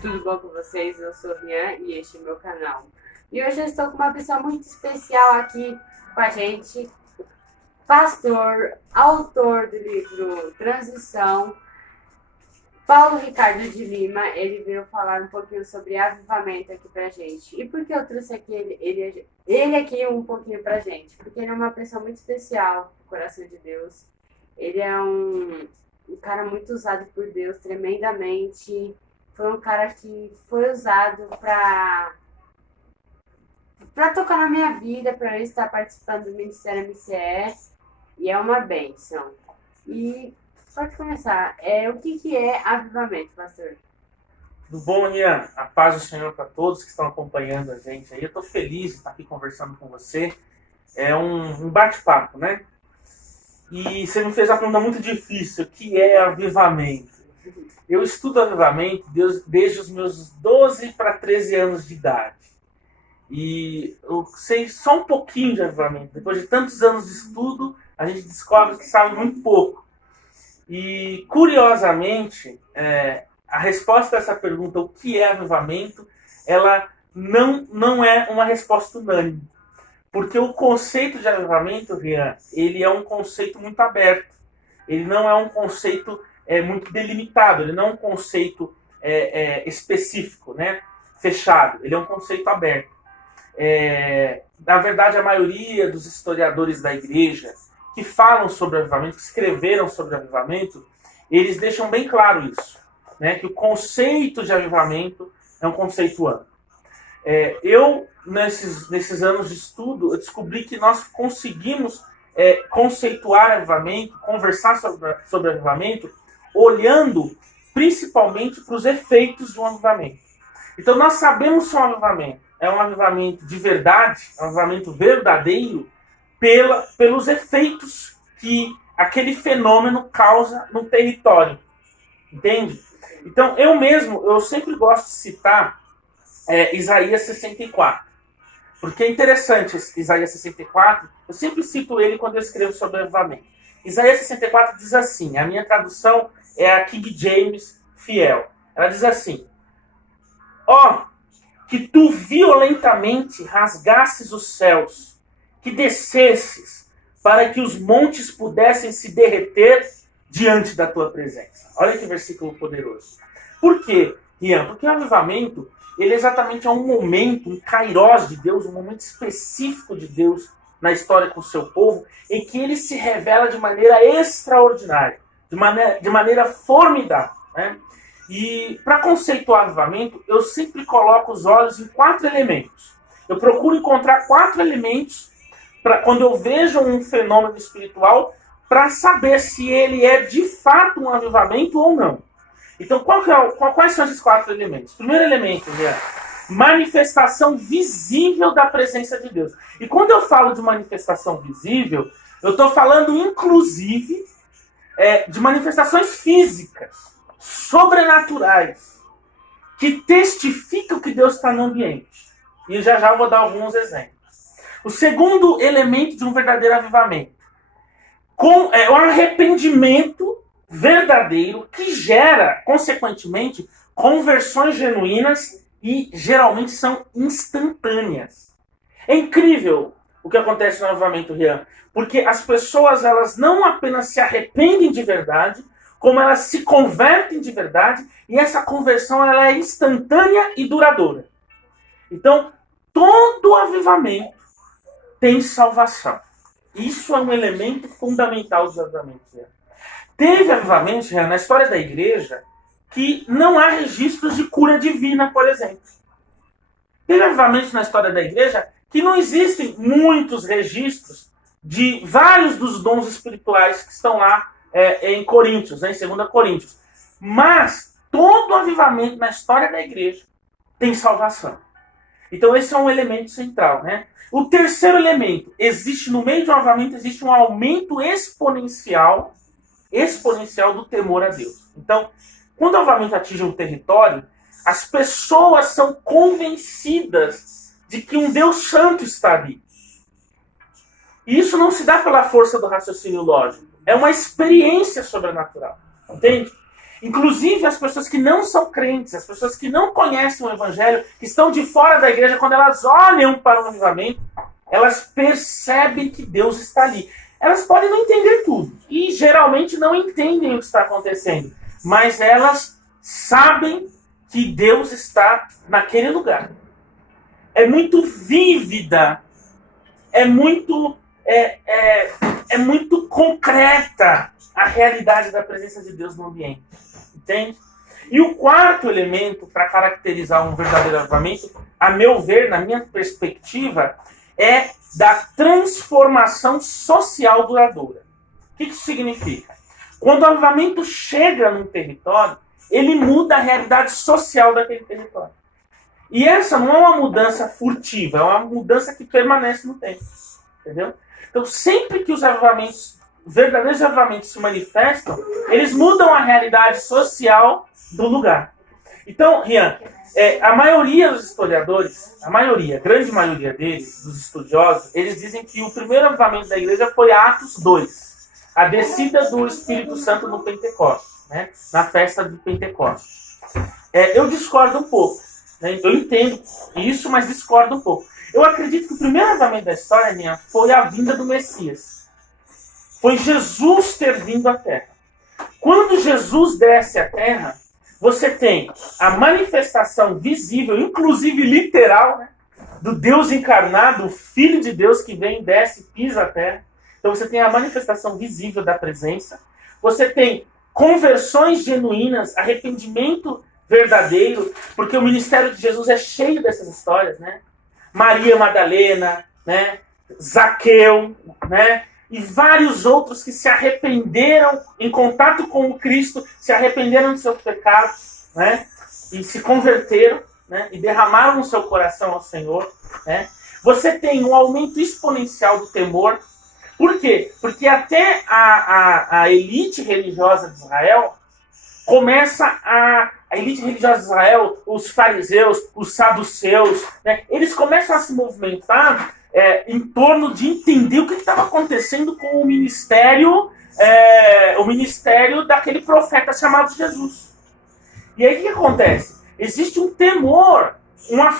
Tudo bom com vocês? Eu sou Rian e este é o meu canal. E hoje eu estou com uma pessoa muito especial aqui com a gente, pastor, autor do livro Transição, Paulo Ricardo de Lima. Ele veio falar um pouquinho sobre avivamento aqui pra gente. E por que eu trouxe aqui ele aqui um pouquinho pra gente? Porque ele é uma pessoa muito especial no coração de Deus. Ele é um cara muito usado por Deus, tremendamente. Foi um cara que foi usado para tocar na minha vida, para eu estar participando do Ministério MCE, e é uma bênção. E pode começar. O que é avivamento, pastor? Tudo bom, Ian? A paz do Senhor para todos que estão acompanhando a gente aí. Eu estou feliz de estar aqui conversando com você. É um bate-papo, né? E você me fez uma pergunta muito difícil, que é avivamento. Eu estudo avivamento desde os meus 12 para 13 anos de idade. E eu sei só um pouquinho de avivamento. Depois de tantos anos de estudo, a gente descobre que sabe muito pouco. E, curiosamente, a resposta a essa pergunta, o que é avivamento, ela não é uma resposta unânime. Porque o conceito de avivamento, Rian, ele é um conceito muito aberto. Ele não é um conceito muito delimitado, ele não é um conceito específico, né? Fechado. Ele é um conceito aberto. Na verdade, a maioria dos historiadores da igreja que falam sobre avivamento, que escreveram sobre avivamento, eles deixam bem claro isso, né? Que o conceito de avivamento é um conceito amplo. Nesses anos de estudo, eu descobri que nós conseguimos conceituar avivamento, conversar sobre avivamento, olhando principalmente para os efeitos de um avivamento. Então nós sabemos se um avivamento é um avivamento de verdade, um avivamento verdadeiro, pelos efeitos que aquele fenômeno causa no território. Entende? Então eu sempre gosto de citar Isaías 64. Porque é interessante Isaías 64, eu sempre cito ele quando eu escrevo sobre avivamento. Isaías 64 diz assim, a minha tradução é a King James fiel. Ela diz assim: que tu violentamente rasgasses os céus, que descesses, para que os montes pudessem se derreter diante da tua presença. Olha que versículo poderoso. Por quê, Rian? Porque o avivamento, ele exatamente é um momento, um kairós de Deus, um momento específico de Deus na história com o seu povo, em que ele se revela de maneira extraordinária, de maneira formidável, né? E para conceituar avivamento, eu sempre coloco os olhos em 4 elementos. Eu procuro encontrar 4 elementos quando eu vejo um fenômeno espiritual, para saber se ele é de fato um avivamento ou não. Então, quais são esses 4 elementos? Primeiro elemento é manifestação visível da presença de Deus. E quando eu falo de manifestação visível, eu estou falando inclusive de manifestações físicas, sobrenaturais, que testificam que Deus está no ambiente. E já eu vou dar alguns exemplos. O segundo elemento de um verdadeiro avivamento é o arrependimento verdadeiro que gera, consequentemente, conversões genuínas e geralmente são instantâneas. É incrível o que acontece no avivamento, Rian, porque as pessoas elas não apenas se arrependem de verdade, como elas se convertem de verdade, e essa conversão ela é instantânea e duradoura. Então, todo avivamento tem salvação. Isso é um elemento fundamental dos avivamentos. Teve avivamentos na história da igreja que não há registros de cura divina, por exemplo. Teve avivamentos na história da igreja que não existem muitos registros de vários dos dons espirituais que estão lá em Coríntios, em 2 Coríntios. Mas todo avivamento na história da igreja tem salvação. Então esse é um elemento central, né? O terceiro elemento, no meio de um avivamento existe um aumento exponencial do temor a Deus. Então, quando o avivamento atinge um território, as pessoas são convencidas de que um Deus santo está ali. E isso não se dá pela força do raciocínio lógico. É uma experiência sobrenatural. Entende? Inclusive as pessoas que não são crentes, as pessoas que não conhecem o Evangelho, que estão de fora da igreja, quando elas olham para o avivamento, elas percebem que Deus está ali. Elas podem não entender tudo, e geralmente não entendem o que está acontecendo, mas elas sabem que Deus está naquele lugar. É muito vívida, é muito concreta a realidade da presença de Deus no ambiente. Entende? E o quarto elemento para caracterizar um verdadeiro avivamento, a meu ver, na minha perspectiva, é da transformação social duradoura. O que isso significa? Quando o avivamento chega num território, ele muda a realidade social daquele território. E essa não é uma mudança furtiva, é uma mudança que permanece no tempo. Entendeu? Então, sempre que os avivamentos, verdadeiros avivamentos se manifestam, eles mudam a realidade social do lugar. Então, Rian, a maioria dos historiadores, a grande maioria deles, dos estudiosos, eles dizem que o primeiro avivamento da igreja foi Atos 2, a descida do Espírito Santo no Pentecostes, né? Na festa do Pentecostes. Eu discordo um pouco. Né? Eu entendo isso, mas discordo um pouco. Eu acredito que o primeiro avivamento da história, Rian, foi a vinda do Messias. Foi Jesus ter vindo à Terra. Quando Jesus desce à Terra, você tem a manifestação visível, inclusive literal, né, do Deus encarnado, o Filho de Deus que vem, desce, pisa a Terra. Então você tem a manifestação visível da presença. Você tem conversões genuínas, arrependimento verdadeiro, porque o ministério de Jesus é cheio dessas histórias, né? Maria Madalena, né? Zaqueu, né? E vários outros que se arrependeram em contato com o Cristo, se arrependeram de seus pecados, né? E se converteram, né? E derramaram o seu coração ao Senhor, né? Você tem um aumento exponencial do temor. Por quê? Porque até a elite religiosa de Israel começa a elite religiosa de Israel, os fariseus, os saduceus, né? Eles começam a se movimentar em torno de entender o que estava acontecendo com o ministério daquele profeta chamado Jesus. E aí o que acontece? Existe um temor,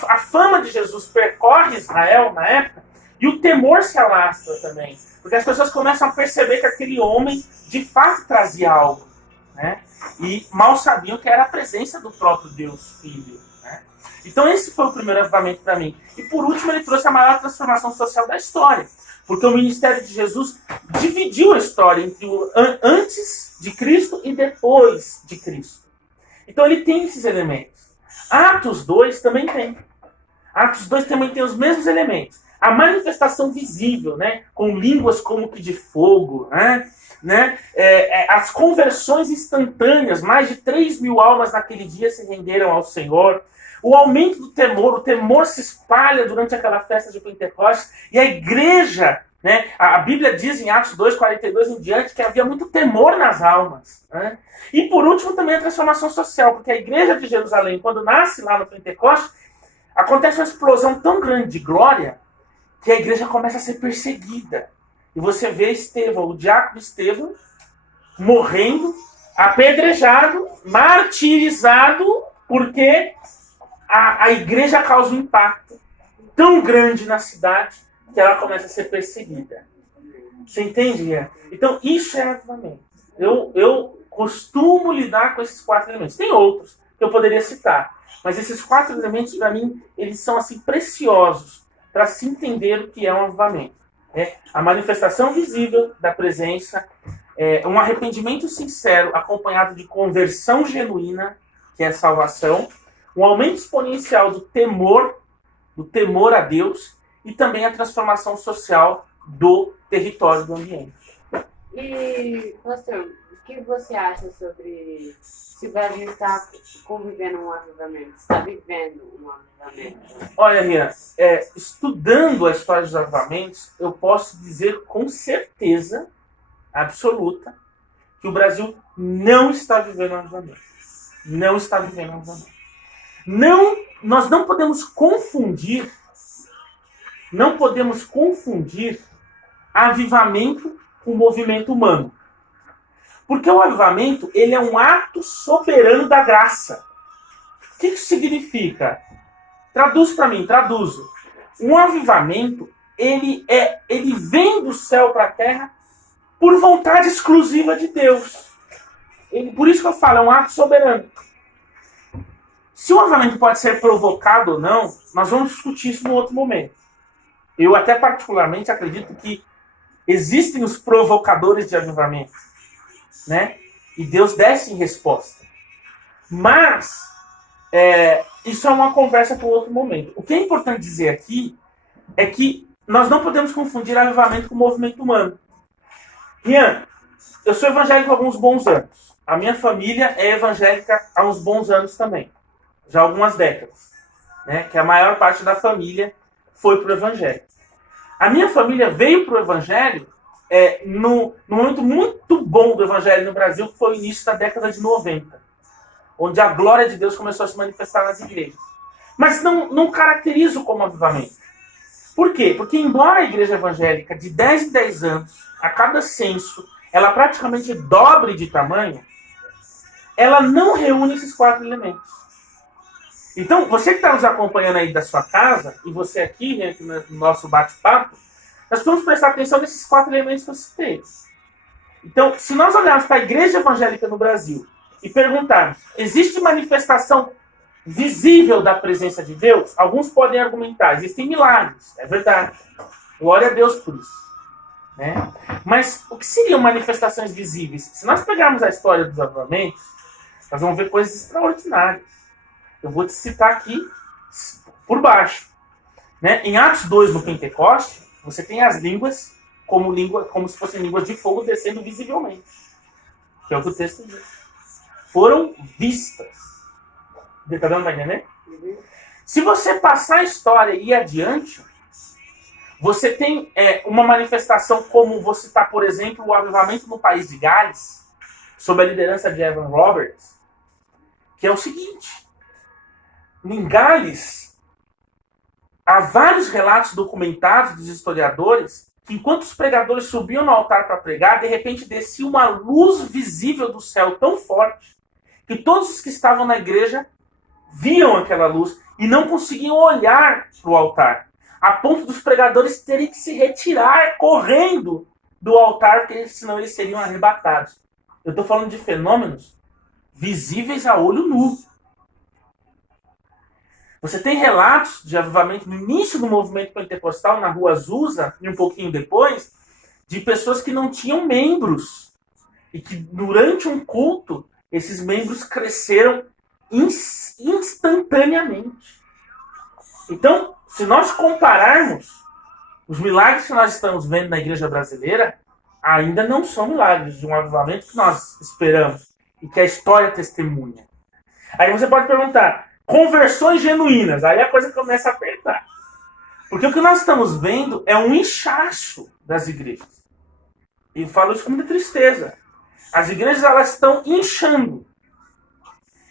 a fama de Jesus percorre Israel na época, e o temor se alastra também. Porque as pessoas começam a perceber que aquele homem de fato trazia algo, né? E mal sabiam que era a presença do próprio Deus Filho, né? Então esse foi o primeiro avivamento para mim. E por último ele trouxe a maior transformação social da história. Porque o ministério de Jesus dividiu a história entre o antes de Cristo e depois de Cristo. Então ele tem esses elementos. Atos 2 também tem. Atos 2 também tem os mesmos elementos. A manifestação visível, né? Com línguas como que de fogo, né? As conversões instantâneas, mais de 3.000 almas naquele dia se renderam ao Senhor. O aumento do temor, o temor se espalha durante aquela festa de Pentecostes, e a igreja, né? A Bíblia diz em Atos 2:42 em diante que havia muito temor nas almas, né? E por último também a transformação social, porque a igreja de Jerusalém, quando nasce lá no Pentecostes, acontece uma explosão tão grande de glória que a igreja começa a ser perseguida. E você vê Estevão, o diácono Estevão, morrendo, apedrejado, martirizado, porque a igreja causa um impacto tão grande na cidade que ela começa a ser perseguida. Você entende, Ian? Então, isso é avivamento. Eu costumo lidar com esses 4 elementos. Tem outros que eu poderia citar, mas esses 4 elementos, para mim, eles são assim preciosos para se entender o que é um avivamento. A manifestação visível da presença, um arrependimento sincero acompanhado de conversão genuína, que é salvação, um aumento exponencial do temor a Deus e também a transformação social do território, do ambiente. E, pastor, o que você acha sobre se o Brasil está convivendo um avivamento, está vivendo um avivamento? Olha, Rian, estudando a história dos avivamentos, eu posso dizer com certeza absoluta que o Brasil não está vivendo um avivamento. Não está vivendo um avivamento. Nós não podemos confundir avivamento com movimento humano. Porque o avivamento, ele é um ato soberano da graça. O que isso significa? Traduz para mim, traduzo. Um avivamento, ele vem do céu para a terra por vontade exclusiva de Deus. Por isso que eu falo, é um ato soberano. Se o avivamento pode ser provocado ou não, nós vamos discutir isso em outro momento. Eu até particularmente acredito que existem os provocadores de avivamento, né? E Deus desce em resposta. Mas isso é uma conversa para outro momento. O que é importante dizer aqui é que nós não podemos confundir avivamento com movimento humano. Rian, eu sou evangélico há alguns bons anos. A minha família é evangélica há uns bons anos também. Já há algumas décadas. Né? Que a maior parte da família foi para o evangelho. A minha família veio para o evangelho no momento muito bom do evangelho no Brasil, que foi o início da década de 90. Onde a glória de Deus começou a se manifestar nas igrejas. Mas não caracterizo como avivamento. Por quê? Porque embora a igreja evangélica de 10 em 10 anos, a cada censo, ela praticamente dobre de tamanho, ela não reúne esses 4 elementos. Então, você que está nos acompanhando aí da sua casa, e você aqui, né, no nosso bate-papo, nós vamos prestar atenção nesses 4 elementos que eu citei. Então, se nós olharmos para a igreja evangélica no Brasil e perguntarmos, existe manifestação visível da presença de Deus? Alguns podem argumentar, existem milagres, é verdade. Glória a Deus por isso. Né? Mas o que seriam manifestações visíveis? Se nós pegarmos a história dos avivamentos, nós vamos ver coisas extraordinárias. Eu vou te citar aqui por baixo. Né? Em Atos 2, no Pentecoste, você tem as línguas como se fossem línguas de fogo descendo visivelmente. Que é o que o texto diz. Foram vistas. Tá dando pra entender? Se você passar a história e ir adiante, você tem uma manifestação como você está, por exemplo, o avivamento no país de Gales, sob a liderança de Evan Roberts, que é o seguinte. Em Gales, há vários relatos documentados dos historiadores que enquanto os pregadores subiam no altar para pregar, de repente descia uma luz visível do céu tão forte que todos os que estavam na igreja viam aquela luz e não conseguiam olhar para o altar, a ponto dos pregadores terem que se retirar correndo do altar, porque senão eles seriam arrebatados. Eu estou falando de fenômenos visíveis a olho nu. Você tem relatos de avivamento no início do movimento pentecostal, na rua Azusa, e um pouquinho depois, de pessoas que não tinham membros. E que durante um culto, esses membros cresceram instantaneamente. Então, se nós compararmos os milagres que nós estamos vendo na igreja brasileira, ainda não são milagres de um avivamento que nós esperamos e que a história testemunha. Aí você pode perguntar, conversões genuínas, aí a coisa começa a apertar. Porque o que nós estamos vendo é um inchaço das igrejas. E falo isso com muita tristeza. As igrejas, elas estão inchando.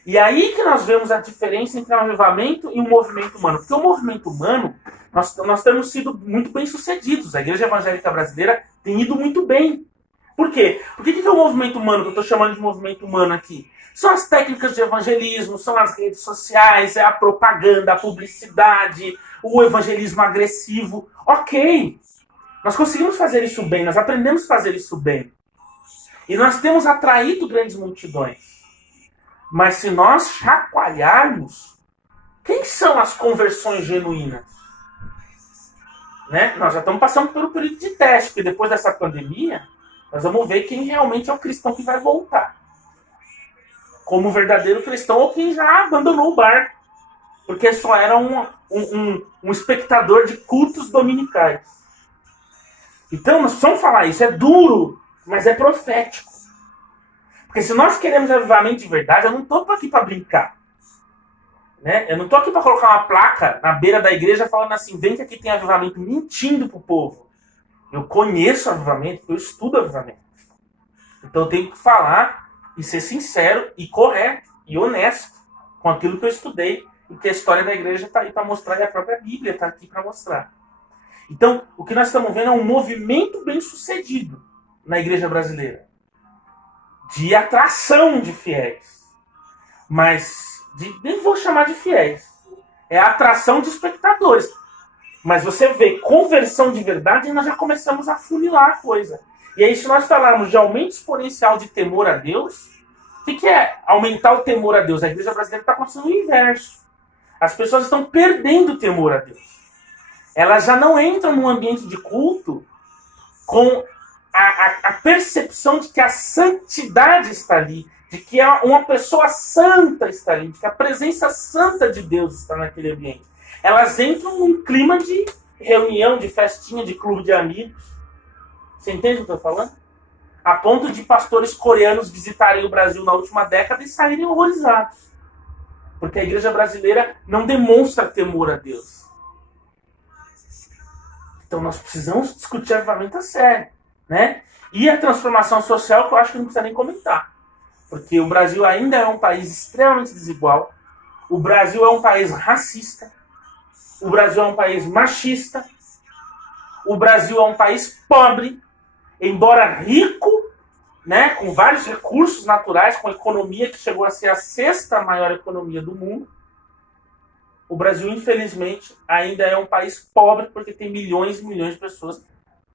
E aí que nós vemos a diferença entre um avivamento e um movimento humano. Porque o movimento humano, nós temos sido muito bem sucedidos. A igreja evangélica brasileira tem ido muito bem. Por quê? Por que é o movimento humano, que eu estou chamando de movimento humano aqui? São as técnicas de evangelismo, são as redes sociais, é a propaganda, a publicidade, o evangelismo agressivo. Ok, nós conseguimos fazer isso bem, nós aprendemos a fazer isso bem. E nós temos atraído grandes multidões. Mas se nós chacoalharmos, quem são as conversões genuínas? Né? Nós já estamos passando por um período de teste, porque depois dessa pandemia, nós vamos ver quem realmente é o cristão que vai voltar. Como verdadeiro cristão ou quem já abandonou o barco. Porque só era um espectador de cultos dominicais. Então, nós precisamos falar isso. É duro, mas é profético. Porque se nós queremos avivamento de verdade, eu não estou aqui para brincar. Né? Eu não estou aqui para colocar uma placa na beira da igreja falando assim, vem que aqui tem avivamento, mentindo para o povo. Eu conheço avivamento, eu estudo avivamento. Então eu tenho que falar e ser sincero e correto e honesto com aquilo que eu estudei e que a história da igreja está aí para mostrar e a própria Bíblia está aqui para mostrar. Então, o que nós estamos vendo é um movimento bem sucedido na igreja brasileira. de atração de fiéis. Mas, nem vou chamar de fiéis. É a atração de espectadores. Mas você vê, conversão de verdade, nós já começamos a funilar a coisa. E aí, se nós falarmos de aumento exponencial de temor a Deus, o que é aumentar o temor a Deus? A igreja brasileira está acontecendo o inverso. As pessoas estão perdendo o temor a Deus. Elas já não entram num ambiente de culto com a percepção de que a santidade está ali, de que uma pessoa santa está ali, de que a presença santa de Deus está naquele ambiente. Elas entram num clima de reunião, de festinha, de clube de amigos. Você entende o que eu estou falando? A ponto de pastores coreanos visitarem o Brasil na última década e saírem horrorizados. Porque a igreja brasileira não demonstra temor a Deus. Então nós precisamos discutir avivamento a sério, né? E a transformação social, que eu acho que não precisa nem comentar. Porque o Brasil ainda é um país extremamente desigual. O Brasil é um país racista. O Brasil é um país machista. O Brasil é um país pobre, embora rico, né, com vários recursos naturais, com economia que chegou a ser a 6ª maior economia do mundo. O Brasil, infelizmente, ainda é um país pobre porque tem milhões e milhões de pessoas,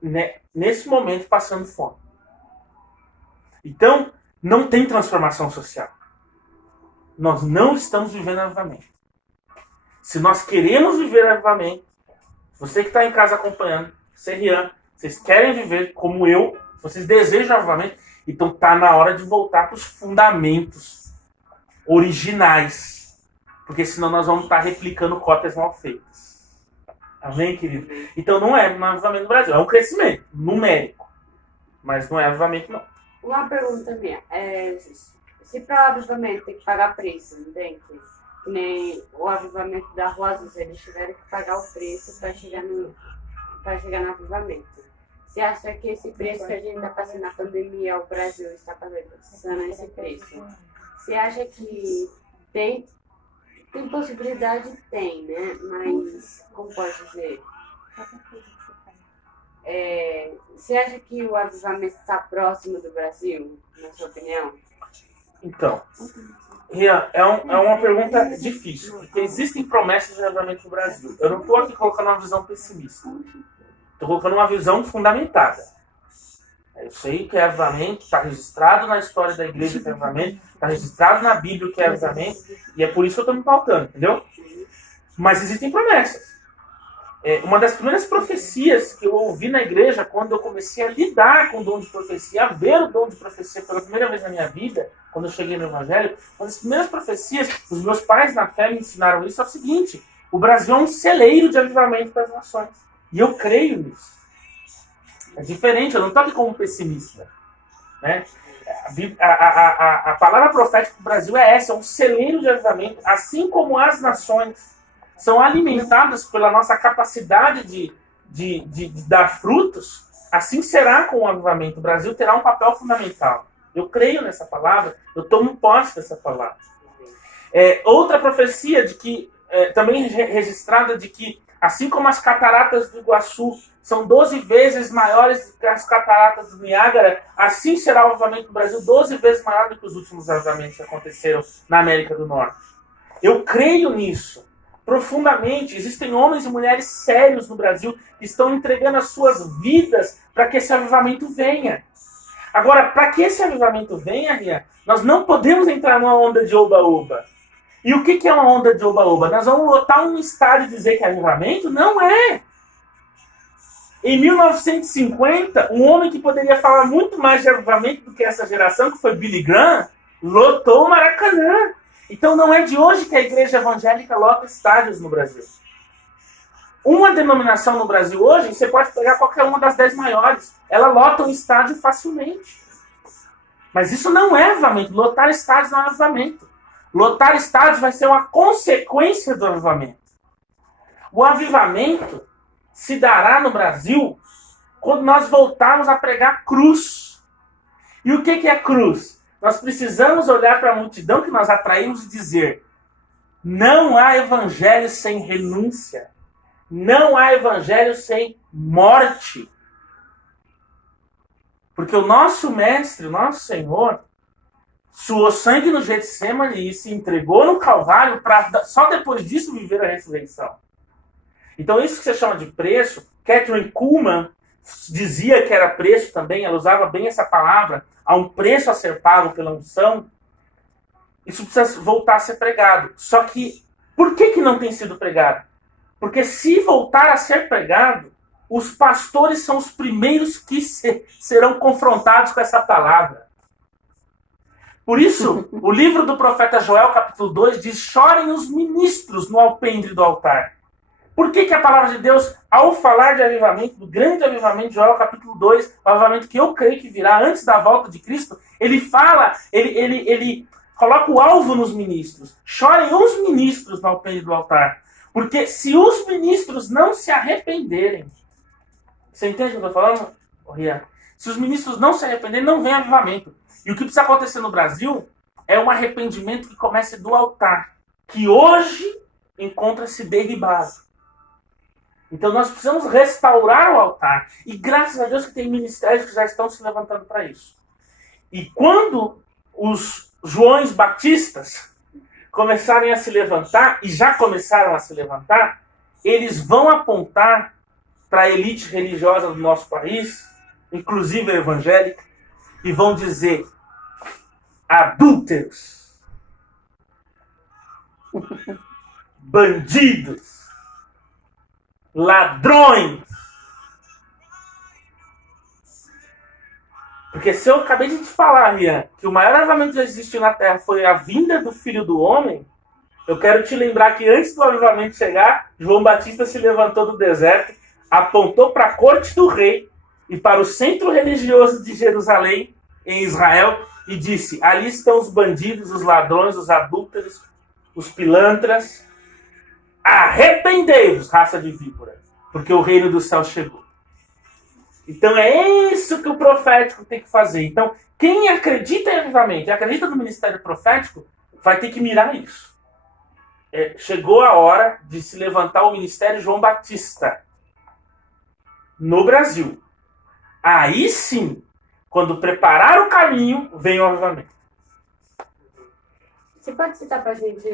né, nesse momento passando fome. Então, não tem transformação social. Nós não estamos vivendo avivamento. Se nós queremos viver avivamento, você que está em casa acompanhando, você, Rian, vocês querem viver como eu, vocês desejam avivamento, então está na hora de voltar para os fundamentos originais. Porque senão nós vamos estar replicando cópias mal feitas. Amém, querido? Então não é um avivamento no Brasil, é um crescimento numérico. Mas não é avivamento, não. Uma pergunta minha. Se para o avivamento tem que pagar preço, não tem? Que nem o avivamento da Rosas, eles tiveram que pagar o preço para chegar no avivamento. Você acha que esse preço que a gente está passando na pandemia, o Brasil está passando esse preço? Você acha que tem possibilidade? Tem, né? Mas, como pode dizer? Você acha que o avivamento está próximo do Brasil, na sua opinião? Então, Rian, é uma pergunta difícil, porque existem promessas de avivamento no Brasil. Eu não estou aqui colocando uma visão pessimista. Estou colocando uma visão fundamentada. Eu sei que é avivamento, está registrado na história da igreja que é avivamento, está registrado na Bíblia que é avivamento, e é por isso que eu estou me pautando, entendeu? Mas existem promessas. Uma das primeiras profecias que eu ouvi na igreja, quando eu comecei a lidar com o dom de profecia, a ver o dom de profecia pela primeira vez na minha vida, quando eu cheguei no Evangelho, uma das primeiras profecias, os meus pais na fé me ensinaram isso, é o seguinte: o Brasil é um celeiro de avivamento para as nações. E eu creio nisso. É diferente, eu não estou aqui como pessimista. Né? A palavra profética do Brasil é essa, é um celeiro de avivamento, assim como as nações são alimentadas pela nossa capacidade de dar frutos, assim será com o avivamento. O Brasil terá um papel fundamental. Eu creio nessa palavra, eu tomo posse dessa palavra. Outra profecia de que, também registrada, de que assim como as cataratas do Iguaçu são 12 vezes maiores que as cataratas do Niágara, assim será o avivamento do Brasil 12 vezes maior do que os últimos avivamentos que aconteceram na América do Norte. Eu creio nisso profundamente. Existem homens e mulheres sérios no Brasil que estão entregando as suas vidas para que esse avivamento venha. Agora, para que esse avivamento venha, Rian, nós não podemos entrar numa onda de oba-oba. E o que é uma onda de oba-oba? Nós vamos lotar um estádio e dizer que é avivamento? Não é! Em 1950, um homem que poderia falar muito mais de avivamento do que essa geração, que foi Billy Graham, lotou o Maracanã. Então não é de hoje que a igreja evangélica lota estádios no Brasil. Uma denominação no Brasil hoje, você pode pegar qualquer uma das 10 maiores, ela lota um estádio facilmente. Mas isso não é avivamento. Lotar estádios não é avivamento. Lotar estádios vai ser uma consequência do avivamento. O avivamento se dará no Brasil quando nós voltarmos a pregar cruz. E o que é cruz? Nós precisamos olhar para a multidão que nós atraímos e dizer: não há evangelho sem renúncia. Não há evangelho sem morte. Porque o nosso mestre, o nosso Senhor, suou sangue no Getsemane e se entregou no Calvário para só depois disso viver a ressurreição. Então isso que você chama de preço, Catherine Kuhlman dizia que era preço também, ela usava bem essa palavra, há um preço a ser pago pela unção, isso precisa voltar a ser pregado. Só que, por que não tem sido pregado? Porque se voltar a ser pregado, os pastores são os primeiros que serão confrontados com essa palavra. Por isso, o livro do profeta Joel, capítulo 2, diz: chorem os ministros no alpendre do altar. Por que a palavra de Deus, ao falar de avivamento, do grande avivamento de Joel, capítulo 2, o avivamento que eu creio que virá antes da volta de Cristo, ele fala, ele coloca o alvo nos ministros. Chorem os ministros no alpendre do altar. Porque se os ministros não se arrependerem, você entende o que eu estou falando, Rian? Se os ministros não se arrependerem, não vem avivamento. E o que precisa acontecer no Brasil é um arrependimento que comece do altar, que hoje encontra-se derribado. Então nós precisamos restaurar o altar. E graças a Deus que tem ministérios que já estão se levantando para isso. E quando os Joões Batistas começarem a se levantar, e já começaram a se levantar, eles vão apontar para a elite religiosa do nosso país, inclusive a evangélica, e vão dizer: adúlteros, bandidos, ladrões. Porque se eu acabei de te falar, Rian, que o maior avivamento que já existiu na Terra foi a vinda do Filho do Homem, eu quero te lembrar que antes do avivamento chegar, João Batista se levantou do deserto, apontou para a corte do rei e para o centro religioso de Jerusalém, em Israel, e disse: ali estão os bandidos, os ladrões, os adúlteros, os pilantras. Arrependei-vos, raça de víbora, porque o reino do céu chegou. Então é isso que o profético tem que fazer. Então, quem acredita em avivamento e acredita no ministério profético, vai ter que mirar isso. Chegou a hora de se levantar o ministério João Batista no Brasil. Aí sim, quando preparar o caminho, vem o avivamento. Você pode citar pra gente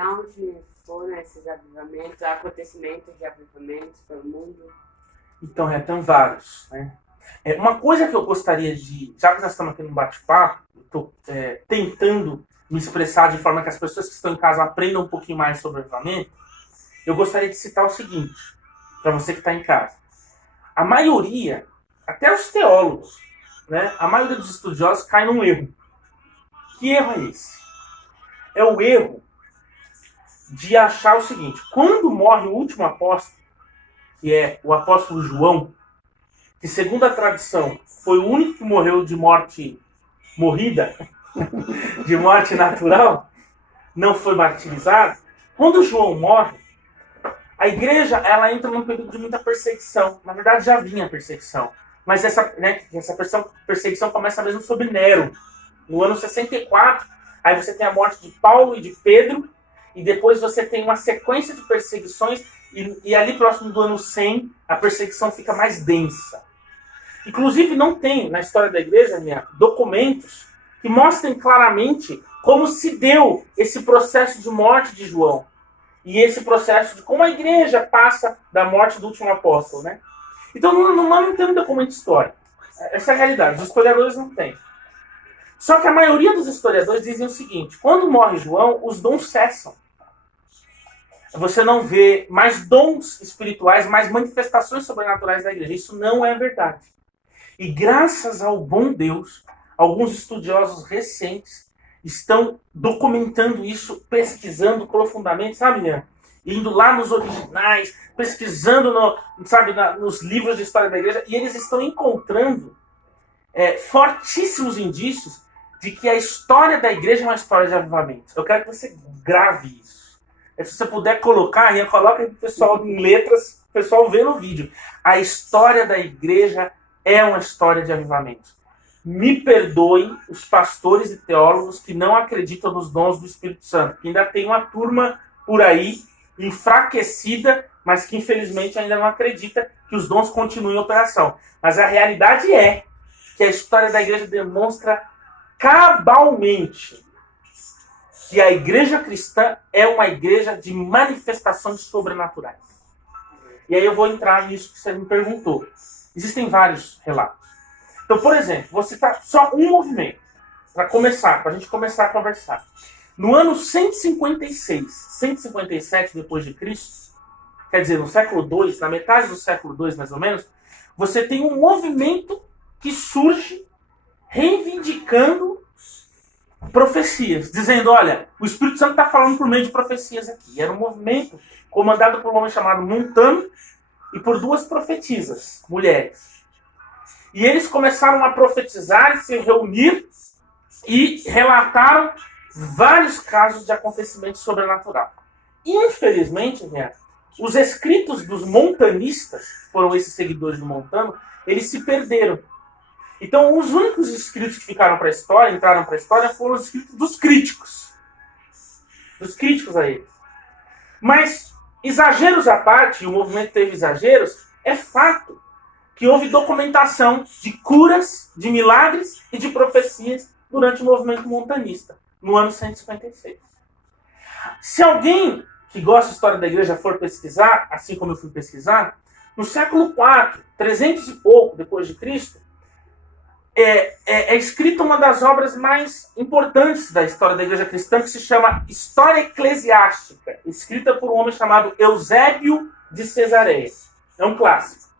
onde foram esses avivamentos, acontecimentos de avivamentos pelo mundo? Então, tem vários, né? Uma coisa que eu gostaria de... Já que nós estamos aqui no bate-papo, eu estou tentando me expressar de forma que as pessoas que estão em casa aprendam um pouquinho mais sobre o avivamento. Eu gostaria de citar o seguinte, para você que está em casa. A maioria, até os teólogos, né? A maioria dos estudiosos cai num erro. Que erro é esse? É o erro de achar o seguinte: quando morre o último apóstolo, que é o apóstolo João, que segundo a tradição foi o único que morreu de morte morrida, de morte natural, não foi martirizado. Quando João morre, a igreja ela entra num período de muita perseguição. Na verdade já vinha perseguição, mas essa perseguição começa mesmo sob Nero, no ano 64. Aí você tem a morte de Paulo e de Pedro, e depois você tem uma sequência de perseguições. E ali próximo do ano 100, a perseguição fica mais densa. Inclusive não tem, na história da igreja, documentos que mostrem claramente como se deu esse processo de morte de João. E esse processo de como a igreja passa da morte do último apóstolo, né? Então não tem um documento histórico. Essa é a realidade, os historiadores não têm. Só que a maioria dos historiadores dizem o seguinte: quando morre João, os dons cessam. Você não vê mais dons espirituais, mais manifestações sobrenaturais da igreja. Isso não é verdade. E graças ao bom Deus, alguns estudiosos recentes estão documentando isso, pesquisando profundamente, sabe, né? Indo lá nos originais, pesquisando nos livros de história da igreja, e eles estão encontrando fortíssimos indícios de que a história da igreja é uma história de avivamento. Eu quero que você grave isso. Se você puder coloca aí pro pessoal em letras, o pessoal vê no vídeo. A história da igreja é uma história de avivamento. Me perdoem os pastores e teólogos que não acreditam nos dons do Espírito Santo. Que ainda tem uma turma por aí, enfraquecida, mas que infelizmente ainda não acredita que os dons continuem em operação. Mas a realidade é que a história da igreja demonstra cabalmente que a igreja cristã é uma igreja de manifestações sobrenaturais. E aí eu vou entrar nisso que você me perguntou. Existem vários relatos. Então, por exemplo, vou citar só um movimento, para começar, para a gente começar a conversar. No ano 156, 157 depois de Cristo, quer dizer, no século II, na metade do século II mais ou menos, você tem um movimento que surge reivindicando profecias, dizendo, olha, o Espírito Santo está falando por meio de profecias aqui. E era um movimento comandado por um homem chamado Montano e por duas profetisas, mulheres. E eles começaram a profetizar e se reunir e relataram vários casos de acontecimento sobrenatural. Infelizmente, os escritos dos montanistas, que foram esses seguidores do Montano, eles se perderam. Então, os únicos escritos que ficaram para a história, entraram para a história, foram os escritos dos críticos. Dos críticos a eles. Mas, exageros à parte, e o movimento teve exageros, é fato que houve documentação de curas, de milagres e de profecias durante o movimento montanista, no ano 156. Se alguém que gosta de história da igreja for pesquisar, assim como eu fui pesquisar, no século IV, 300 e pouco depois de Cristo, é escrita uma das obras mais importantes da história da igreja cristã, que se chama História Eclesiástica, escrita por um homem chamado Eusébio de Cesareia. É um clássico.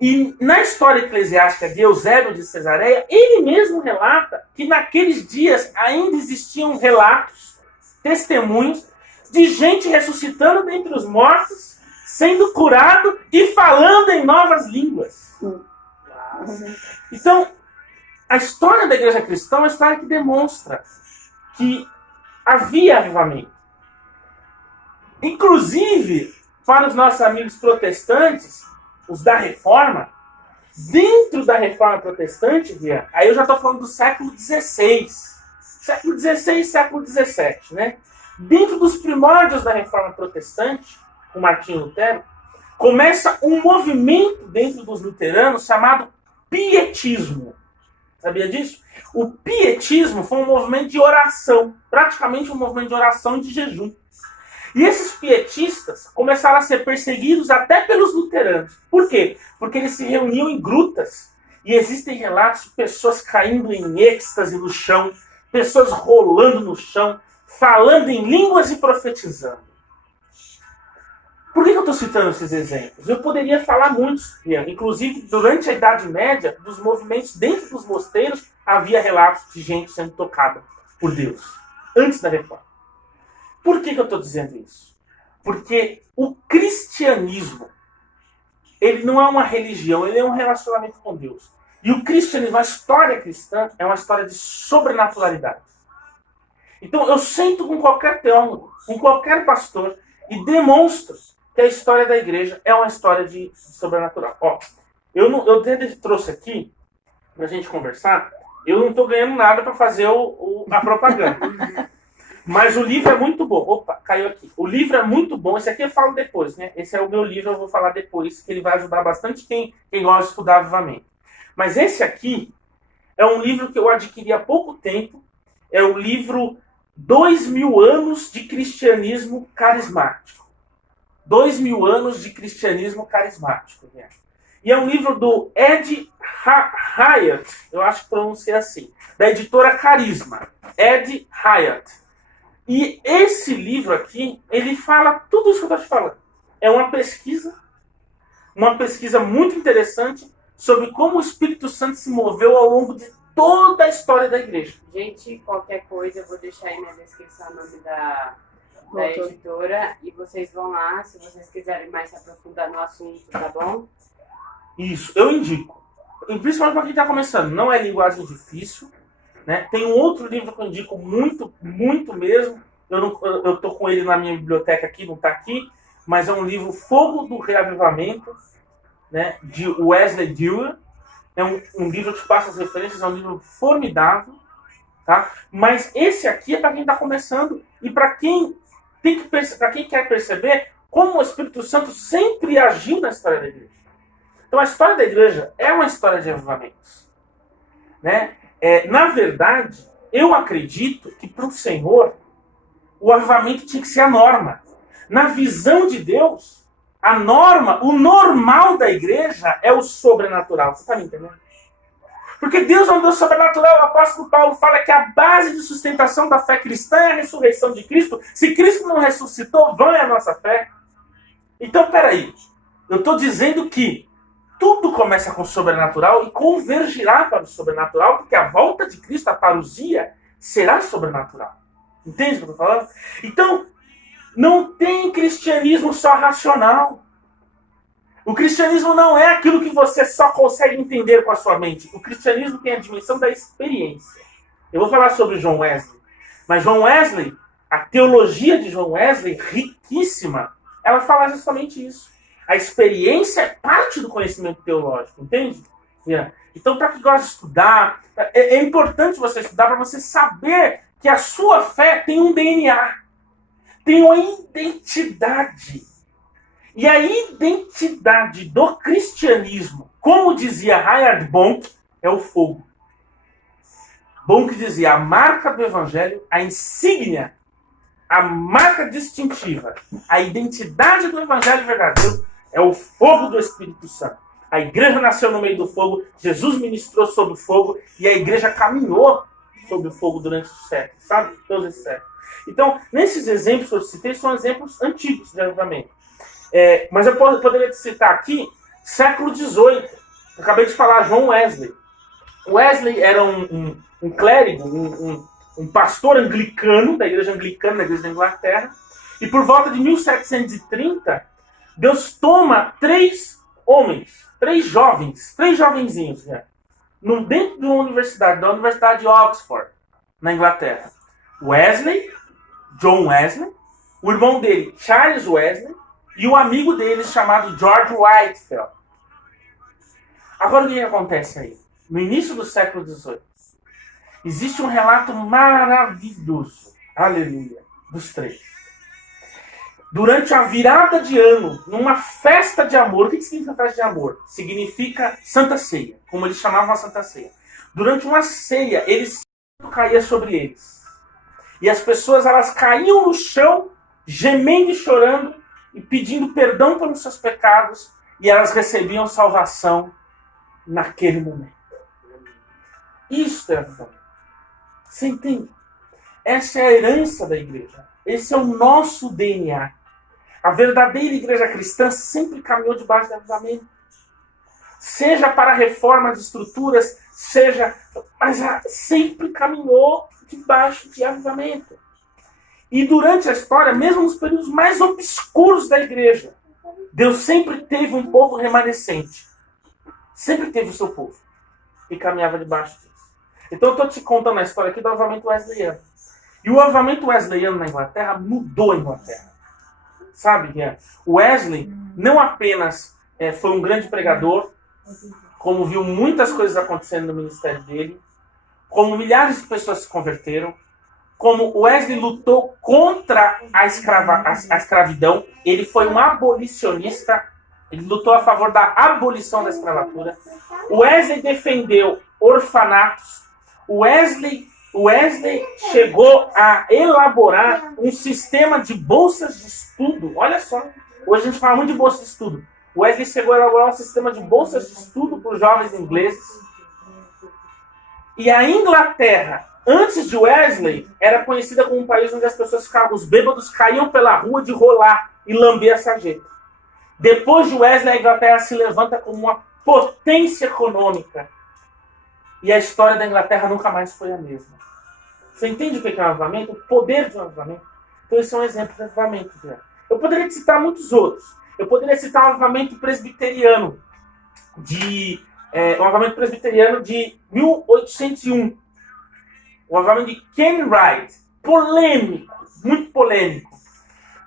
E na História Eclesiástica de Eusébio de Cesareia, ele mesmo relata que naqueles dias ainda existiam relatos, testemunhos, de gente ressuscitando dentre os mortos, sendo curado e falando em novas línguas. Então, a história da igreja cristã é uma história que demonstra que havia avivamento. Inclusive, para os nossos amigos protestantes, os da Reforma, dentro da Reforma protestante, aí eu já estou falando do século XVI. Século XVI, século XVII, né? Dentro dos primórdios da Reforma protestante, com Martinho Lutero, começa um movimento dentro dos luteranos chamado pietismo. Sabia disso? O pietismo foi um movimento de oração, praticamente um movimento de oração e de jejum. E esses pietistas começaram a ser perseguidos até pelos luteranos. Por quê? Porque eles se reuniam em grutas. E existem relatos de pessoas caindo em êxtase no chão, pessoas rolando no chão, falando em línguas e profetizando. Por que eu estou citando esses exemplos? Eu poderia falar muitos. Inclusive, durante a Idade Média, dos movimentos dentro dos mosteiros, havia relatos de gente sendo tocada por Deus. Antes da Reforma. Por que eu estou dizendo isso? Porque o cristianismo, ele não é uma religião, ele é um relacionamento com Deus. E o cristianismo, a história cristã, é uma história de sobrenaturalidade. Então eu sento com qualquer teólogo, com qualquer pastor, e demonstro que a história da igreja é uma história de sobrenatural. Ó, eu trouxe aqui, para a gente conversar, eu não estou ganhando nada para fazer a propaganda. Mas o livro é muito bom. Opa, caiu aqui. O livro é muito bom. Esse aqui eu falo depois, né? Esse é o meu livro, eu vou falar depois, que ele vai ajudar bastante quem gosta de estudar avivamento. Mas esse aqui é um livro que eu adquiri há pouco tempo. É o livro 2000 anos de cristianismo carismático. 2000 anos de cristianismo carismático. Né? E é um livro do Ed Hyatt, eu acho que pronuncia assim, da editora Carisma. Ed Hyatt. E esse livro aqui, ele fala tudo isso que eu estou te falando. É uma pesquisa muito interessante sobre como o Espírito Santo se moveu ao longo de toda a história da igreja. Gente, qualquer coisa, eu vou deixar aí na descrição o nome da editora e vocês vão lá, se vocês quiserem mais se aprofundar no assunto, tá bom? Isso, eu indico. E principalmente para quem está começando, não é linguagem difícil. Né? Tem um outro livro que eu indico muito, muito mesmo. Eu estou com ele na minha biblioteca aqui, não está aqui, mas é um livro Fogo do Reavivamento, né? De Wesley Dewar. É um livro que passa as referências, é um livro formidável. Tá? Mas esse aqui é para quem está começando e para quem quer perceber como o Espírito Santo sempre agiu na história da igreja. Então a história da igreja é uma história de avivamentos. Né? Na verdade, eu acredito que para o Senhor, o avivamento tinha que ser a norma. Na visão de Deus, a norma, o normal da igreja é o sobrenatural. Você está me entendendo? Porque Deus é um Deus sobrenatural. O apóstolo Paulo fala que a base de sustentação da fé cristã é a ressurreição de Cristo. Se Cristo não ressuscitou, vã é a nossa fé. Então, peraí. Eu estou dizendo que tudo começa com o sobrenatural e convergirá para o sobrenatural, porque a volta de Cristo, a parousia, será sobrenatural. Entende o que eu estou falando? Então, não tem cristianismo só racional. O cristianismo não é aquilo que você só consegue entender com a sua mente. O cristianismo tem a dimensão da experiência. Eu vou falar sobre John Wesley. Mas John Wesley, a teologia de John Wesley, riquíssima, ela fala justamente isso. A experiência é parte do conhecimento teológico, entende? Então, para quem gosta de estudar, é importante você estudar para você saber que a sua fé tem um DNA, tem uma identidade. E a identidade do cristianismo, como dizia Reinhard Bonk, é o fogo. Bonk dizia: a marca do evangelho, a insígnia, a marca distintiva, a identidade do evangelho verdadeiro é o fogo do Espírito Santo. A igreja nasceu no meio do fogo, Jesus ministrou sobre o fogo e a igreja caminhou sobre o fogo durante os séculos, sabe? Todos esses séculos. Então, nesses exemplos que eu citei, são exemplos antigos de avivamento. Mas eu poderia te citar aqui, século XVIII. Eu acabei de falar, John Wesley. Wesley era um clérigo, um pastor anglicano, da igreja anglicana, da igreja da Inglaterra. E por volta de 1730, Deus toma 3 homens, 3 jovens, 3 jovenzinhos, dentro de uma universidade, da Universidade de Oxford, na Inglaterra. Wesley, John Wesley, o irmão dele, Charles Wesley, e o amigo dele chamado George Whitefield. Agora o que acontece aí? No início do século XVIII, existe um relato maravilhoso, aleluia, dos 3. Durante a virada de ano, numa festa de amor. O que significa festa de amor? Significa Santa Ceia, como eles chamavam a Santa Ceia. Durante uma ceia, caía sobre eles. E as pessoas, elas caíam no chão, gemendo e chorando, e pedindo perdão pelos seus pecados, e elas recebiam salvação naquele momento. Isso é a vida. Você entende? Essa é a herança da igreja. Esse é o nosso DNA. A verdadeira igreja cristã sempre caminhou debaixo do avivamento. Seja para a reforma de estruturas, mas sempre caminhou debaixo de avivamento. E durante a história, mesmo nos períodos mais obscuros da igreja, Deus sempre teve um povo remanescente. Sempre teve o seu povo. E caminhava debaixo disso. Então eu estou te contando a história aqui do avivamento wesleyano. E o avivamento wesleyano na Inglaterra mudou a Inglaterra. Sabe? O Wesley não apenas foi um grande pregador, como viu muitas coisas acontecendo no ministério dele, como milhares de pessoas se converteram, como Wesley lutou contra a escravidão, ele foi um abolicionista, ele lutou a favor da abolição da escravatura. Wesley defendeu orfanatos. Wesley chegou a elaborar um sistema de bolsas de estudo. Olha só, hoje a gente fala muito de bolsa de estudo. Wesley chegou a elaborar um sistema de bolsas de estudo para os jovens ingleses. E a Inglaterra, antes de Wesley, era conhecida como um país onde as pessoas ficavam, os bêbados caíam pela rua de rolar e lamber a sarjeta. Depois de Wesley, a Inglaterra se levanta como uma potência econômica. E a história da Inglaterra nunca mais foi a mesma. Você entende o que é um avivamento? O poder de um avivamento. Então esse é um exemplo de avivamento. Eu poderia citar muitos outros. Eu poderia citar um avivamento presbiteriano de 1801. O avivamento de Ken Wright. Polêmico. Muito polêmico.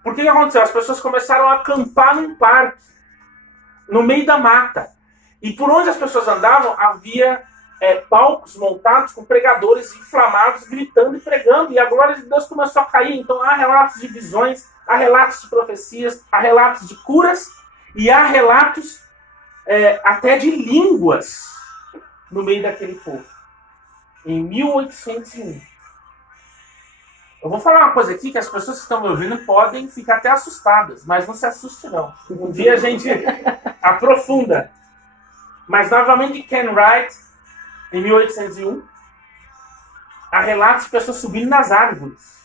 Por que aconteceu? As pessoas começaram a acampar num parque, no meio da mata. E por onde as pessoas andavam, havia palcos montados com pregadores inflamados, gritando e pregando. E a glória de Deus começou a cair. Então há relatos de visões, há relatos de profecias, há relatos de curas e há relatos até de línguas no meio daquele povo. em 1801. Eu vou falar uma coisa aqui que as pessoas que estão me ouvindo podem ficar até assustadas, mas não se assuste não. Um dia a gente aprofunda. Mas novamente Ken Wright, em 1801, há relatos de pessoas subindo nas árvores.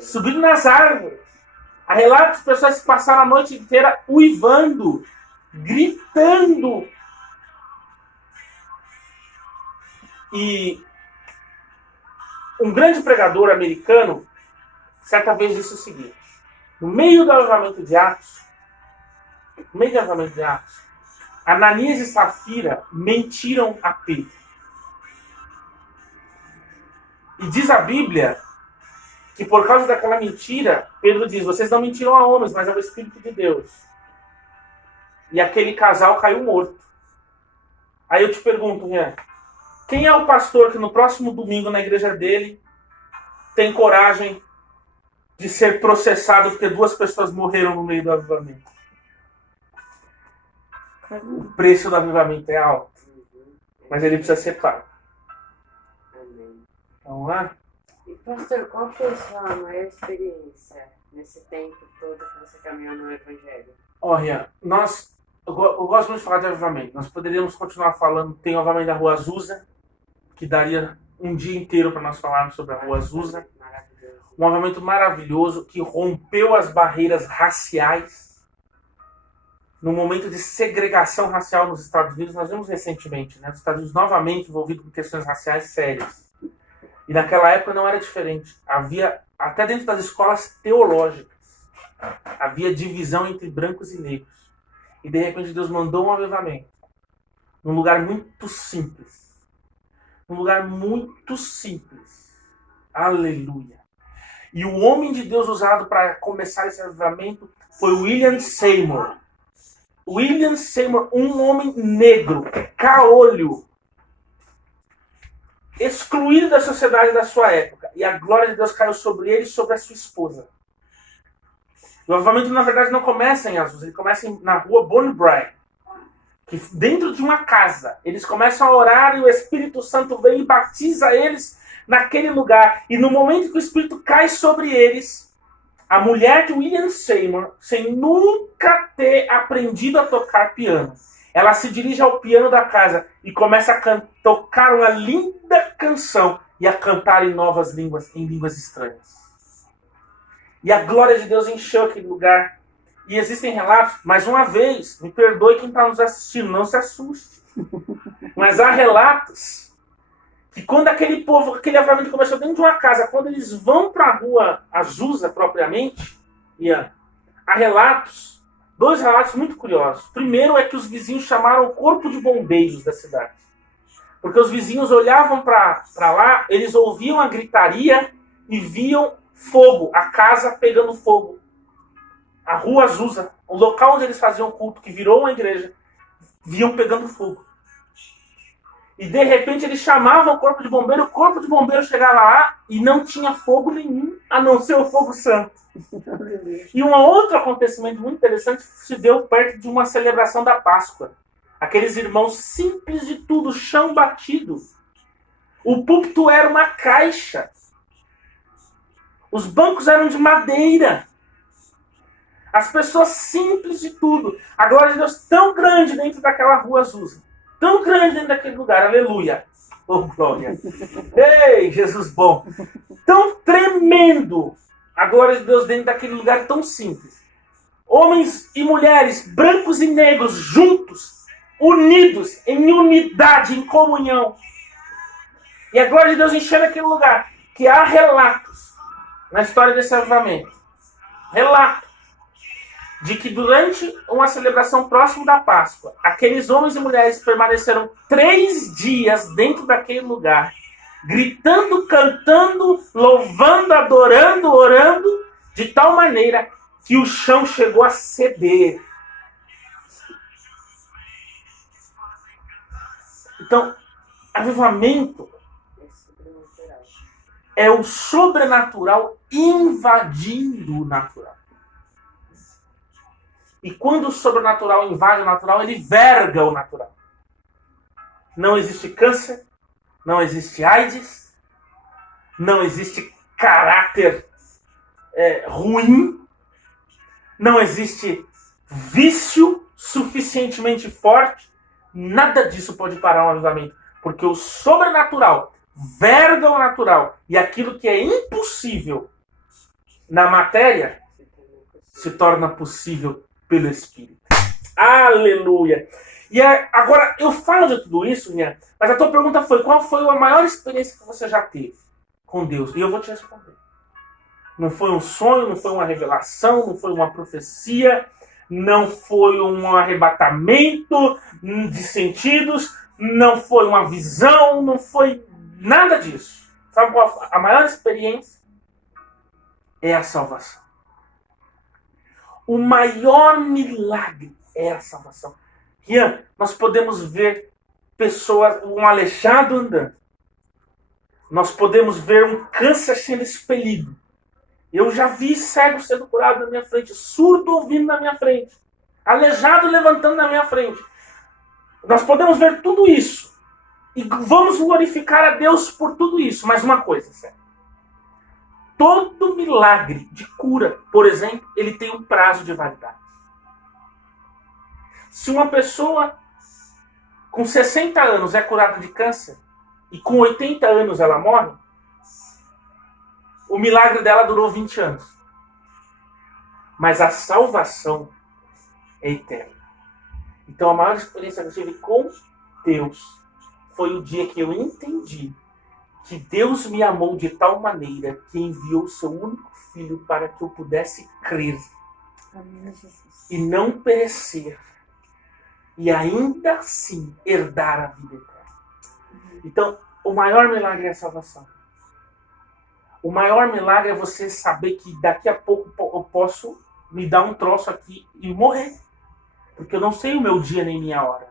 Subindo nas árvores. Há relatos de pessoas que passaram a noite inteira uivando, gritando. E um grande pregador americano certa vez disse o seguinte: no meio do avivamento de Atos, Ananias e Safira mentiram a Pedro. E diz a Bíblia que por causa daquela mentira, Pedro diz: vocês não mentiram a homens, mas ao Espírito de Deus. E aquele casal caiu morto. Aí eu te pergunto, Rian, quem é o pastor que no próximo domingo na igreja dele tem coragem de ser processado porque 2 pessoas morreram no meio do avivamento? O preço do avivamento é alto, mas ele precisa ser pago. Vamos lá? E pastor, qual foi a sua maior experiência nesse tempo todo que você caminhou no Evangelho? Rian, eu gosto muito de falar de avivamento. Nós poderíamos continuar falando. Tem o avivamento da Rua Azusa, que daria um dia inteiro para nós falarmos sobre a Rua Azusa. Um avivamento maravilhoso que rompeu as barreiras raciais. No momento de segregação racial nos Estados Unidos, nós vimos recentemente, né? Os Estados Unidos novamente envolvidos com questões raciais sérias. E naquela época não era diferente. Havia, até dentro das escolas teológicas, havia divisão entre brancos e negros. E de repente Deus mandou um avivamento. Num lugar muito simples. Aleluia. E o homem de Deus usado para começar esse avivamento foi William Seymour. William Seymour, um homem negro, caolho, excluído da sociedade da sua época. E a glória de Deus caiu sobre ele e sobre a sua esposa. O avivamento, na verdade, não começa em Azusa, ele começa na rua Bonnie, que dentro de uma casa, eles começam a orar e o Espírito Santo vem e batiza eles naquele lugar. E no momento que o Espírito cai sobre eles, a mulher de William Seymour, sem nunca ter aprendido a tocar piano, ela se dirige ao piano da casa e começa a tocar uma linda canção e a cantar em novas línguas, em línguas estranhas. E a glória de Deus encheu aquele lugar. E existem relatos, mais uma vez, me perdoe quem está nos assistindo, não se assuste. Mas há relatos que quando aquele povo, aquele avivamento começou dentro de uma casa, quando eles vão para a rua Azusa propriamente, há relatos, 2 relatos muito curiosos. Primeiro é que os vizinhos chamaram o corpo de bombeiros da cidade. Porque os vizinhos olhavam para lá, eles ouviam a gritaria e viam fogo, a casa pegando fogo. A Rua Azusa, o local onde eles faziam o culto, que virou uma igreja, viam pegando fogo. E de repente eles chamavam o corpo de bombeiro chegava lá e não tinha fogo nenhum, a não ser o fogo santo. E um outro acontecimento muito interessante se deu perto de uma celebração da Páscoa. Aqueles irmãos simples de tudo, chão batido. O púlpito era uma caixa. Os bancos eram de madeira. As pessoas simples de tudo. A glória de Deus tão grande dentro daquela Rua Azusa. Tão grande dentro daquele lugar. Aleluia. Oh, glória. Ei, Jesus bom. Tão tremendo. A glória de Deus dentro daquele lugar tão simples. Homens e mulheres, brancos e negros, juntos, unidos, em unidade, em comunhão. E a glória de Deus enchendo aquele lugar. Que há relatos na história desse avivamento. Relato de que durante uma celebração próximo da Páscoa, aqueles homens e mulheres permaneceram 3 dias dentro daquele lugar, gritando, cantando, louvando, adorando, orando, de tal maneira que o chão chegou a ceder. Então, avivamento é o sobrenatural invadindo o natural. E quando o sobrenatural invade o natural, ele verga o natural. Não existe câncer, não existe AIDS, não existe caráter ruim, não existe vício suficientemente forte. Nada disso pode parar um avivamento, porque o sobrenatural verga o natural, e aquilo que é impossível na matéria se torna possível pelo Espírito. Aleluia! E agora, eu falo de tudo isso, minha, mas a tua pergunta foi: qual foi a maior experiência que você já teve com Deus? E eu vou te responder. Não foi um sonho, não foi uma revelação, não foi uma profecia, não foi um arrebatamento de sentidos, não foi uma visão, não foi nada disso. Sabe qual a maior experiência? É a salvação. O maior milagre é a salvação. Rian, nós podemos ver pessoas, um aleijado andando. Nós podemos ver um câncer sendo expelido. Eu já vi cego sendo curado na minha frente, surdo ouvindo na minha frente, aleijado levantando na minha frente. Nós podemos ver tudo isso. E vamos glorificar a Deus por tudo isso. Mas uma coisa, sério. Todo milagre de cura, por exemplo, ele tem um prazo de validade. Se uma pessoa com 60 anos é curada de câncer e com 80 anos ela morre, o milagre dela durou 20 anos. Mas a salvação é eterna. Então a maior experiência que eu tive com Deus foi o dia que eu entendi que Deus me amou de tal maneira que enviou o seu único filho para que eu pudesse crer. Amém, Jesus. E não perecer. E ainda assim herdar a vida eterna. Então, o maior milagre é a salvação. O maior milagre é você saber que daqui a pouco eu posso me dar um troço aqui e morrer. Porque eu não sei o meu dia nem minha hora.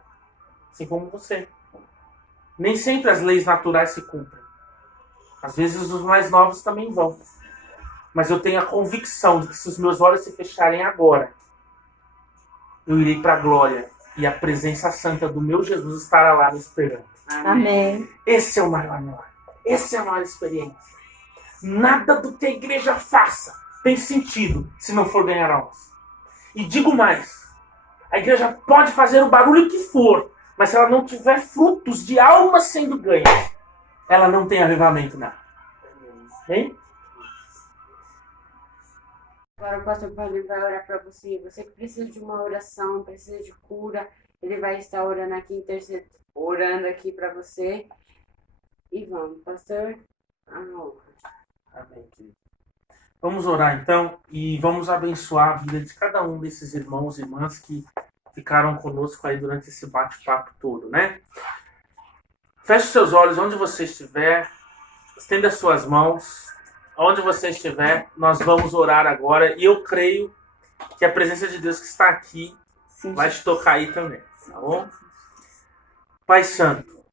Assim como você. Nem sempre as leis naturais se cumprem. Às vezes os mais novos também vão. Mas eu tenho a convicção de que se os meus olhos se fecharem agora, eu irei para a glória. E a presença santa do meu Jesus estará lá me esperando. Amém. Esse é o maior milagre. Essa é a maior experiência. Nada do que a igreja faça tem sentido se não for ganhar almas. E digo mais. A igreja pode fazer o barulho que for, mas se ela não tiver frutos de almas sendo ganhas, ela não tem avivamento, não. Bem? Agora o pastor Paulinho vai orar para você. Você que precisa de uma oração, precisa de cura, ele vai estar orando aqui, orando aqui para você. E vamos, pastor. Amém, querido. Vamos orar então e vamos abençoar a vida de cada um desses irmãos e irmãs que ficaram conosco aí durante esse bate-papo todo, né? Feche seus olhos onde você estiver, estenda suas mãos, onde você estiver, nós vamos orar agora e eu creio que a presença de Deus que está aqui vai te tocar aí também, tá bom? Pai Santo,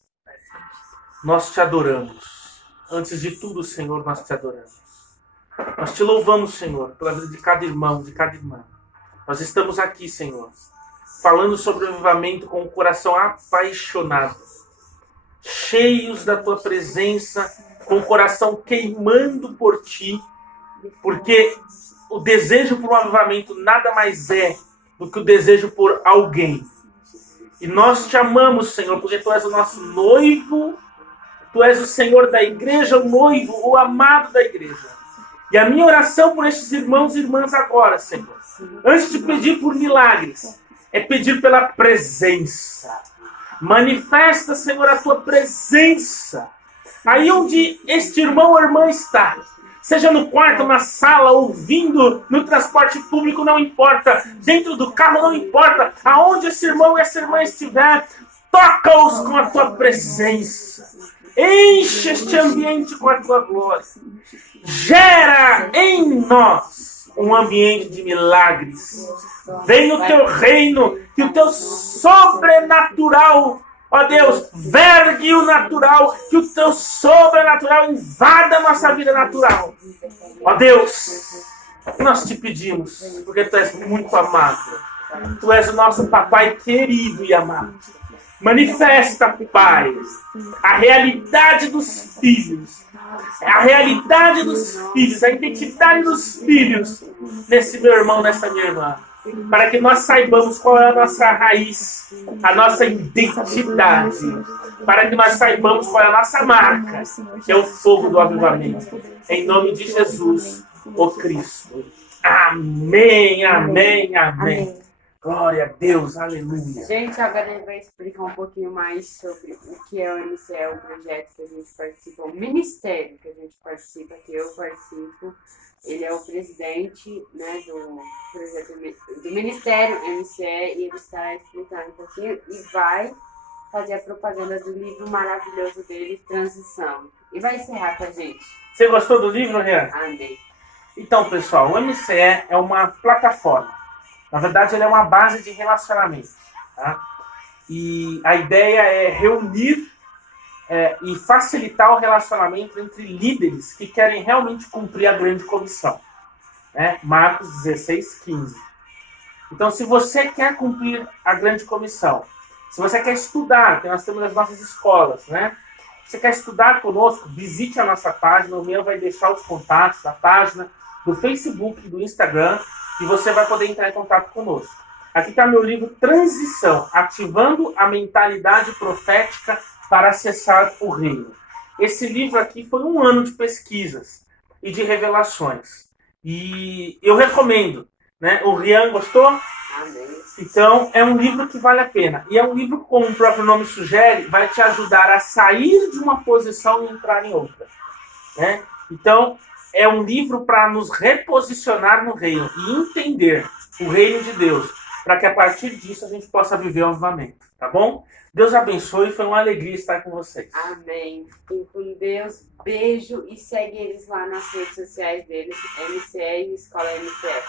nós te adoramos. Antes de tudo, Senhor, nós te adoramos. Nós te louvamos, Senhor, pela vida de cada irmão, de cada irmã. Nós estamos aqui, Senhor, falando sobre o avivamento com o coração apaixonado, cheios da tua presença, com o coração queimando por ti, porque o desejo por um avivamento nada mais é do que o desejo por alguém. E nós te amamos, Senhor, porque tu és o nosso noivo, tu és o Senhor da igreja, o noivo, o amado da igreja. E a minha oração por estes irmãos e irmãs agora, Senhor, antes de pedir por milagres, é pedir pela presença. Manifesta, Senhor, a tua presença. Aí onde este irmão ou irmã está, seja no quarto, na sala, ouvindo, no transporte público, não importa, dentro do carro, não importa, aonde esse irmão e essa irmã estiver, toca-os com a tua presença. Enche este ambiente com a tua glória. Gera em nós um ambiente de milagres. Venha o teu reino, que o teu sobrenatural, ó Deus, vergue o natural, que o teu sobrenatural invada a nossa vida natural. Ó Deus, nós te pedimos, porque tu és muito amado. Tu és o nosso papai querido e amado. Manifesta, Pai, a realidade dos filhos. A realidade dos filhos, a identidade dos filhos desse meu irmão, dessa minha irmã. Para que nós saibamos qual é a nossa raiz, a nossa identidade. Para que nós saibamos qual é a nossa marca, que é o fogo do avivamento. Em nome de Jesus, o Cristo. Amém, amém, amém. Glória a Deus, aleluia. Gente, agora a gente vai explicar um pouquinho mais sobre o que é o MCE, o projeto que a gente participa, o ministério que a gente participa, que eu participo. Ele é o presidente, né, do projeto do Ministério MCE e ele está explicando um pouquinho e vai fazer a propaganda do livro maravilhoso dele, Transição. E vai encerrar com a gente. Você gostou do livro, Rian? Amém. Então, pessoal, o MCE é uma plataforma. Na verdade, ele é uma base de relacionamento. Tá? E a ideia é reunir e facilitar o relacionamento entre líderes que querem realmente cumprir a grande comissão. Né? Marcos 16:15. Então, se você quer cumprir a grande comissão, se você quer estudar, que nós temos as nossas escolas, né? Se você quer estudar conosco, visite a nossa página. O meu vai deixar os contatos da página, do Facebook, do Instagram, e você vai poder entrar em contato conosco. Aqui está meu livro Transição, ativando a mentalidade profética para acessar o reino. Esse livro aqui foi um ano de pesquisas e de revelações. E eu recomendo. Né? O Rian gostou? Amém. Então, é um livro que vale a pena. E é um livro que, como o próprio nome sugere, vai te ajudar a sair de uma posição e entrar em outra. Né? Então, é um livro para nos reposicionar no reino e entender o reino de Deus, para que a partir disso a gente possa viver o avivamento, tá bom? Deus abençoe, foi uma alegria estar com vocês. Amém. Fiquem com Deus, beijo e segue eles lá nas redes sociais deles, MCE e Escola MCE.